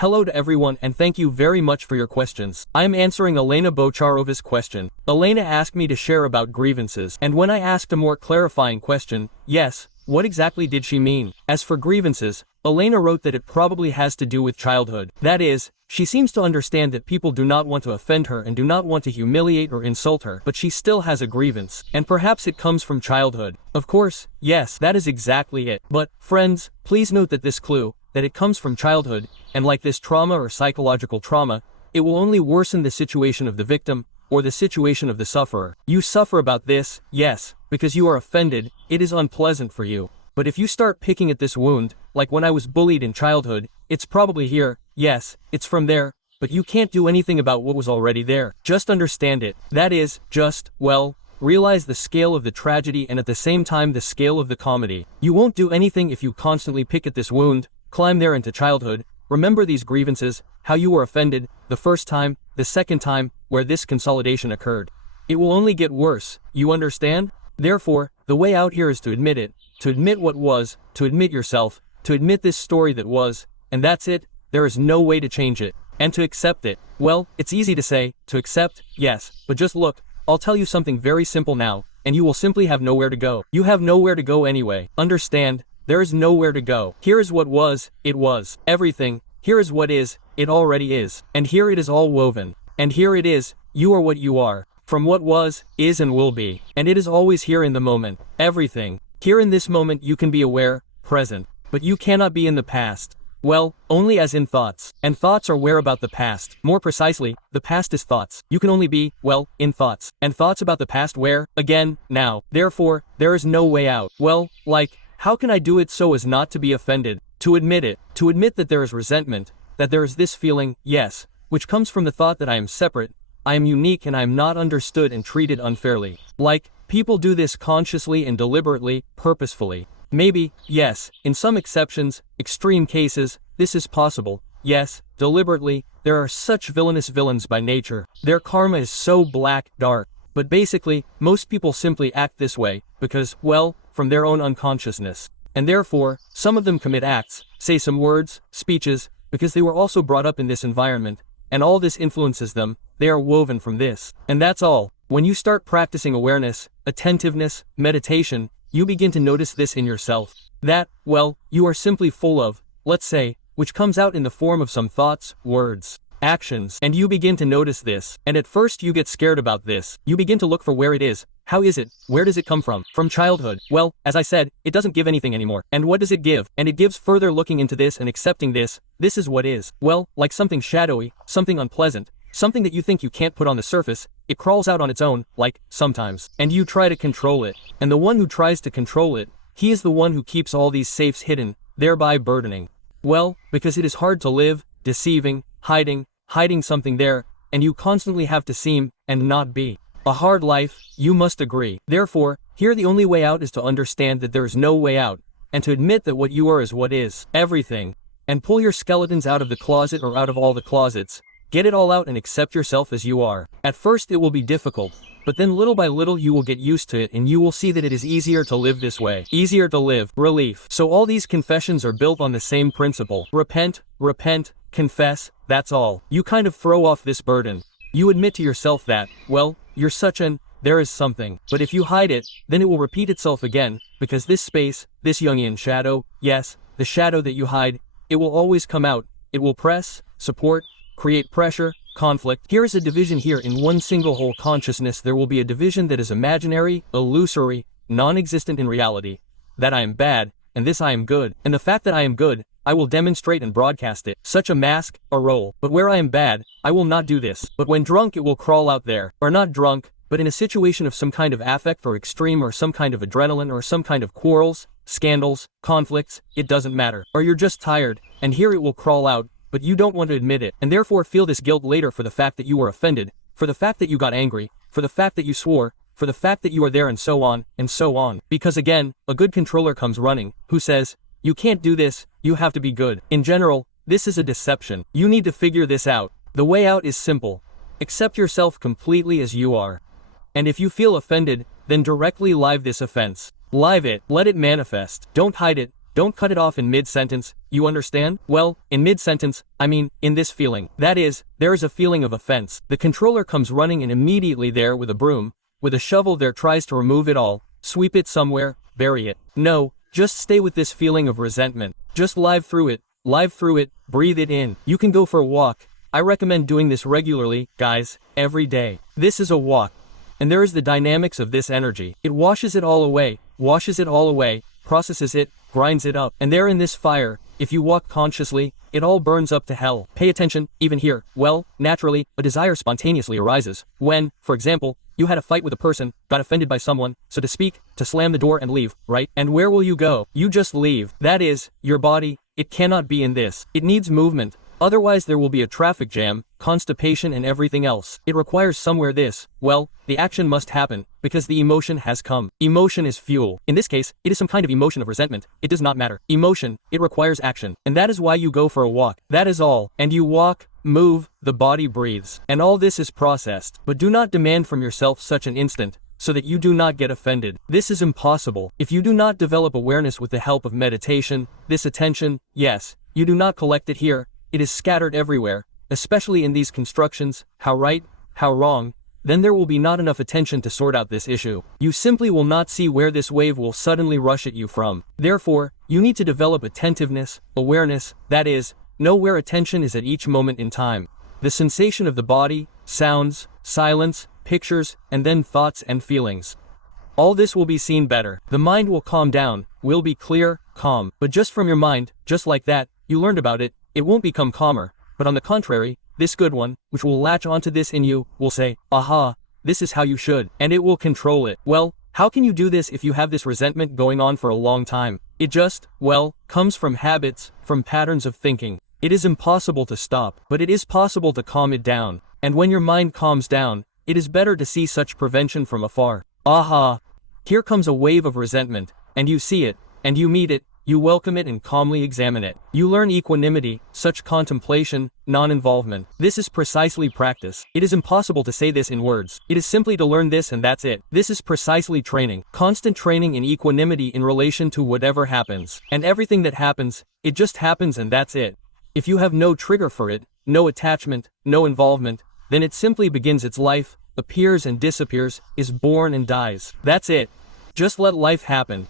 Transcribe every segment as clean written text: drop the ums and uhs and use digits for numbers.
Hello to everyone and thank you very much for your questions. I am answering Elena Bocharova's question. Elena asked me to share about grievances, and when I asked a more clarifying question, yes, what exactly did she mean? As for grievances, Elena wrote that it probably has to do with childhood. That is, she seems to understand that people do not want to offend her and do not want to humiliate or insult her, but she still has a grievance, and perhaps it comes from childhood. Of course, yes, that is exactly it. But, friends, please note that this clue, that it comes from childhood, and like this trauma or psychological trauma, it will only worsen the situation of the victim, or the situation of the sufferer. You suffer about this, yes, because you are offended, it is unpleasant for you. But if you start picking at this wound, like when I was bullied in childhood, it's probably here, yes, it's from there, but you can't do anything about what was already there. Just understand it. That is, just, well, realize the scale of the tragedy and at the same time the scale of the comedy. You won't do anything if you constantly pick at this wound, climb there into childhood, remember these grievances, how you were offended, the first time, the second time, where this consolidation occurred. It will only get worse, you understand? Therefore, the way out here is to admit it, to admit what was, to admit yourself, to admit this story that was, and that's it, there is no way to change it, and to accept it. Well, it's easy to say, to accept, yes, but just look, I'll tell you something very simple now, and you will simply have nowhere to go. You have nowhere to go anyway, understand? There is nowhere to go. Here is what was, it was, everything, here is what is, it already is, and here it is all woven, and here it is, you are what you are, from what was, is and will be, and it is always here in the moment, everything. Here in this moment you can be aware, present, but you cannot be in the past. Well, only as in thoughts, and thoughts are where about the past. More precisely, the past is thoughts. You can only be, well, in thoughts, and thoughts about the past where, again, now. Therefore, there is no way out. Well, like, how can I do it so as not to be offended? To admit it, to admit that there is resentment, that there is this feeling, yes, which comes from the thought that I am separate, I am unique and I am not understood and treated unfairly. Like, people do this consciously and deliberately, purposefully. Maybe, yes, in some exceptions, extreme cases, this is possible. Yes, deliberately, there are such villainous villains by nature. Their karma is so black, dark. But basically, most people simply act this way, because, well, from their own unconsciousness. And therefore, some of them commit acts, say some words, speeches, because they were also brought up in this environment, and all this influences them, they are woven from this. And that's all. When you start practicing awareness, attentiveness, meditation, you begin to notice this in yourself. That, well, you are simply full of, let's say, which comes out in the form of some thoughts, words, actions, and you begin to notice this. And at first you get scared about this. You begin to look for where it is. How is it? Where does it come from? From childhood. Well, as I said, it doesn't give anything anymore. And what does it give? And it gives further looking into this and accepting this. This is what is. Well, like something shadowy, something unpleasant, something that you think you can't put on the surface, it crawls out on its own, like, sometimes. And you try to control it. And the one who tries to control it, he is the one who keeps all these safes hidden, thereby burdening. Well, because it is hard to live, deceiving, hiding something there, and you constantly have to seem, and not be. A hard life, you must agree. Therefore, here the only way out is to understand that there is no way out, and to admit that what you are is what is, everything. And pull your skeletons out of the closet or out of all the closets. Get it all out and accept yourself as you are. At first it will be difficult, but then little by little you will get used to it and you will see that it is easier to live this way. Easier to live. Relief. So all these confessions are built on the same principle. Repent, confess, that's all. You kind of throw off this burden. You admit to yourself that, well, you're such an, there is something. But if you hide it, then it will repeat itself again, because this space, this Jungian shadow, yes, the shadow that you hide, it will always come out. It will press, support, create pressure, conflict. Here is a division here in one single whole consciousness. There will be a division that is imaginary, illusory, non-existent in reality. That I am bad, and this I am good. And the fact that I am good, I will demonstrate and broadcast it. Such a mask, a role. But where I am bad, I will not do this. But when drunk it will crawl out there. Or not drunk, but in a situation of some kind of affect or extreme or some kind of adrenaline or some kind of quarrels, scandals, conflicts, it doesn't matter. Or you're just tired, and here it will crawl out, but you don't want to admit it, and therefore feel this guilt later for the fact that you were offended, for the fact that you got angry, for the fact that you swore, for the fact that you are there and so on, and so on. Because again, a good controller comes running, who says, you can't do this, you have to be good. In general, this is a deception. You need to figure this out. The way out is simple. Accept yourself completely as you are. And if you feel offended, then directly live this offense. Live it, let it manifest. Don't hide it, Don't cut it off in mid-sentence, you understand? Well, in mid-sentence, I mean, in this feeling. That is, there is a feeling of offense. The controller comes running and immediately there with a broom, with a shovel there tries to remove it all, sweep it somewhere, bury it. No, just stay with this feeling of resentment. Just live through it, breathe it in. You can go for a walk. I recommend doing this regularly, guys, every day. This is a walk. And there is the dynamics of this energy. It washes it all away, processes it, grinds it up. And there in this fire, if you walk consciously, it all burns up to hell. Pay attention, even here. Well, naturally, a desire spontaneously arises. When, for example, you had a fight with a person, got offended by someone, so to speak, to slam the door and leave, right? And where will you go? You just leave. That is, your body, it cannot be in this. It needs movement. Otherwise there will be a traffic jam, constipation and everything else. It requires somewhere this, well, the action must happen, because the emotion has come. Emotion is fuel. In this case, it is some kind of emotion of resentment. It does not matter. Emotion, it requires action. And that is why you go for a walk. That is all. And you walk, move, the body breathes. And all this is processed. But do not demand from yourself such an instant, so that you do not get offended. This is impossible. If you do not develop awareness with the help of meditation, this attention, yes, you do not collect it here, it is scattered everywhere, especially in these constructions, how right, how wrong, then there will be not enough attention to sort out this issue. You simply will not see where this wave will suddenly rush at you from. Therefore, you need to develop attentiveness, awareness, that is, know where attention is at each moment in time. The sensation of the body, sounds, silence, pictures, and then thoughts and feelings. All this will be seen better. The mind will calm down, will be clear, calm. But just from your mind, just like that, you learned about it, it won't become calmer, but on the contrary, this good one, which will latch onto this in you, will say, aha, this is how you should, and it will control it. Well, how can you do this if you have this resentment going on for a long time? It just, well, comes from habits, from patterns of thinking. It is impossible to stop, but it is possible to calm it down. And when your mind calms down, it is better to see such prevention from afar. Aha! Here comes a wave of resentment, and you see it, and you meet it, you welcome it and calmly examine it. You learn equanimity, such contemplation, non-involvement. This is precisely practice. It is impossible to say this in words. It is simply to learn this and that's it. This is precisely training. Constant training in equanimity in relation to whatever happens. And everything that happens, it just happens and that's it. If you have no trigger for it, no attachment, no involvement, then it simply begins its life, appears and disappears, is born and dies. That's it. Just let life happen.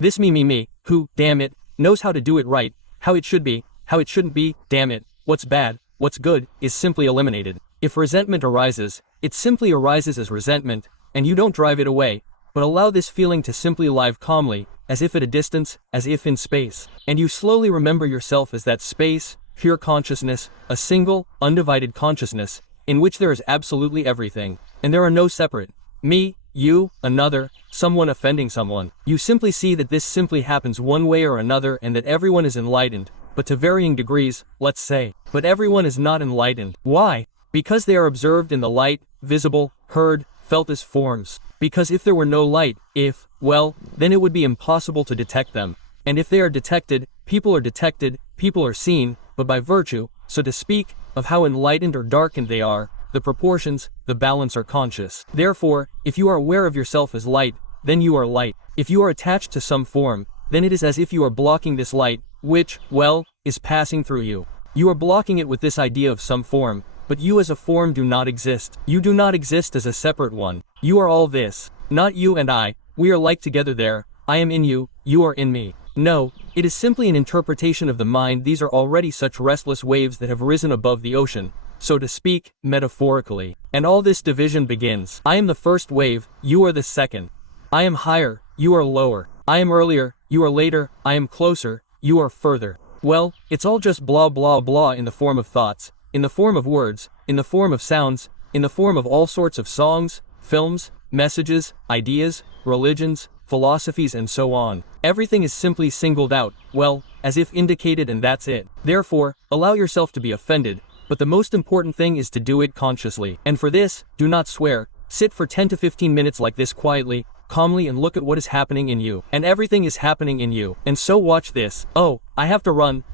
This me, who, damn it, knows how to do it right, how it should be, how it shouldn't be, damn it, what's bad, what's good, is simply eliminated. If resentment arises, it simply arises as resentment, and you don't drive it away, but allow this feeling to simply live calmly, as if at a distance, as if in space. And you slowly remember yourself as that space, pure consciousness, a single, undivided consciousness, in which there is absolutely everything. And there are no separate, me, you, another, someone offending someone. You simply see that this simply happens one way or another and that everyone is enlightened, but to varying degrees, let's say. But everyone is not enlightened. Why? Because they are observed in the light, visible, heard, felt as forms. Because if there were no light, well, then it would be impossible to detect them. And if they are detected, people are seen, but by virtue, so to speak, of how enlightened or darkened they are, the proportions, the balance are conscious. Therefore, if you are aware of yourself as light, then you are light. If you are attached to some form, then it is as if you are blocking this light, which, well, is passing through you. You are blocking it with this idea of some form, but you as a form do not exist. You do not exist as a separate one. You are all this. Not you and I, we are like together there, I am in you, you are in me. No, it is simply an interpretation of the mind. These are already such restless waves that have risen above the ocean, so to speak, metaphorically. And all this division begins. I am the first wave, you are the second. I am higher, you are lower. I am earlier, you are later. I am closer, you are further. Well, it's all just blah blah blah in the form of thoughts, in the form of words, in the form of sounds, in the form of all sorts of songs, films, messages, ideas, religions, philosophies and so on. Everything is simply singled out, well, as if indicated and that's it. Therefore, allow yourself to be offended, but the most important thing is to do it consciously. And for this, do not swear, sit for 10 to 15 minutes like this quietly, calmly and look at what is happening in you. And everything is happening in you. And so watch this. Oh, I have to run.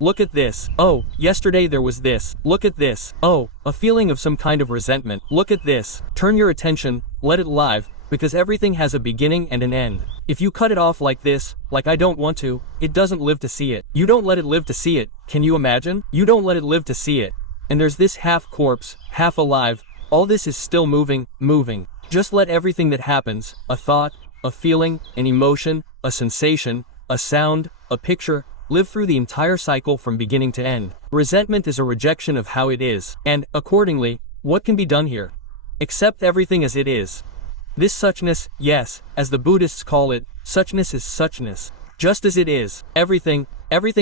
Look at this. Oh, yesterday there was this. Look at this. Oh, a feeling of some kind of resentment. Look at this. Turn your attention, let it live, because everything has a beginning and an end. If you cut it off like this, like I don't want to, it doesn't live to see it. You don't let it live to see it, can you imagine? You don't let it live to see it. And there's this half corpse, half alive, all this is still moving. Just let everything that happens, a thought, a feeling, an emotion, a sensation, a sound, a picture, live through the entire cycle from beginning to end. Resentment is a rejection of how it is, and, accordingly, what can be done here? Accept everything as it is. This suchness, yes, as the Buddhists call it, suchness is suchness. Just as it is, everything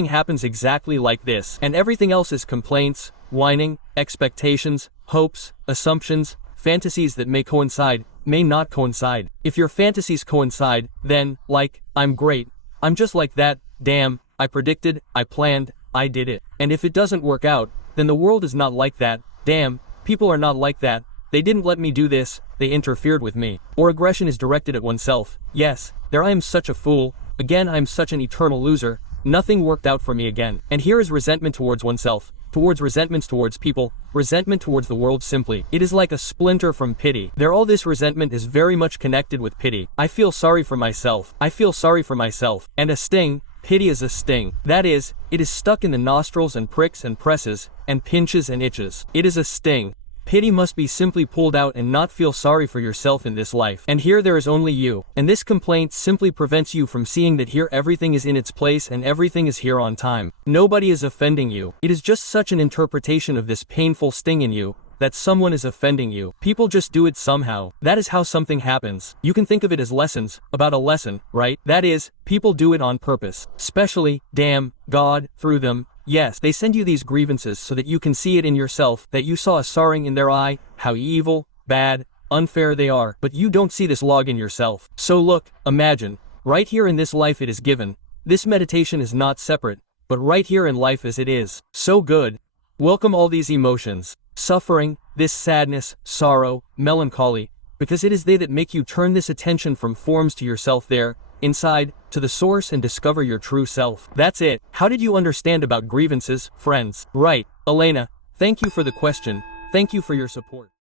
happens exactly like this, and everything else is complaints, whining, expectations, hopes, assumptions, fantasies that may coincide, may not coincide. If your fantasies coincide, then, like, I'm great, I'm just like that, damn, I predicted, I planned, I did it. And if it doesn't work out, then the world is not like that, damn, people are not like that, they didn't let me do this, they interfered with me. Or aggression is directed at oneself. Yes, there I am such a fool, again I am such an eternal loser, nothing worked out for me again. And here is resentment towards oneself, towards resentments towards people, resentment towards the world simply. It is like a splinter from pity. All this resentment is very much connected with pity. I feel sorry for myself. I feel sorry for myself. And a sting, pity is a sting. That is, it is stuck in the nostrils and pricks and presses, and pinches and itches. It is a sting. Pity must be simply pulled out and not feel sorry for yourself in this life. And here there is only you. And this complaint simply prevents you from seeing that here everything is in its place and everything is here on time. Nobody is offending you. It is just such an interpretation of this painful sting in you, that someone is offending you. People just do it somehow. That is how something happens. You can think of it as lessons, about a lesson, right? That is, people do it on purpose. Especially, damn, God, through them. Yes, they send you these grievances so that you can see it in yourself, that you saw a sorring in their eye, how evil, bad, unfair they are, but you don't see this log in yourself. So look, imagine, right here in this life it is given. This meditation is not separate, but right here in life as it is. So good. Welcome all these emotions, suffering, this sadness, sorrow, melancholy, because it is they that make you turn this attention from forms to yourself there, inside, to the source and discover your true self. That's it. How did you understand about grievances, friends? Right, Elena, thank you for the question, thank you for your support.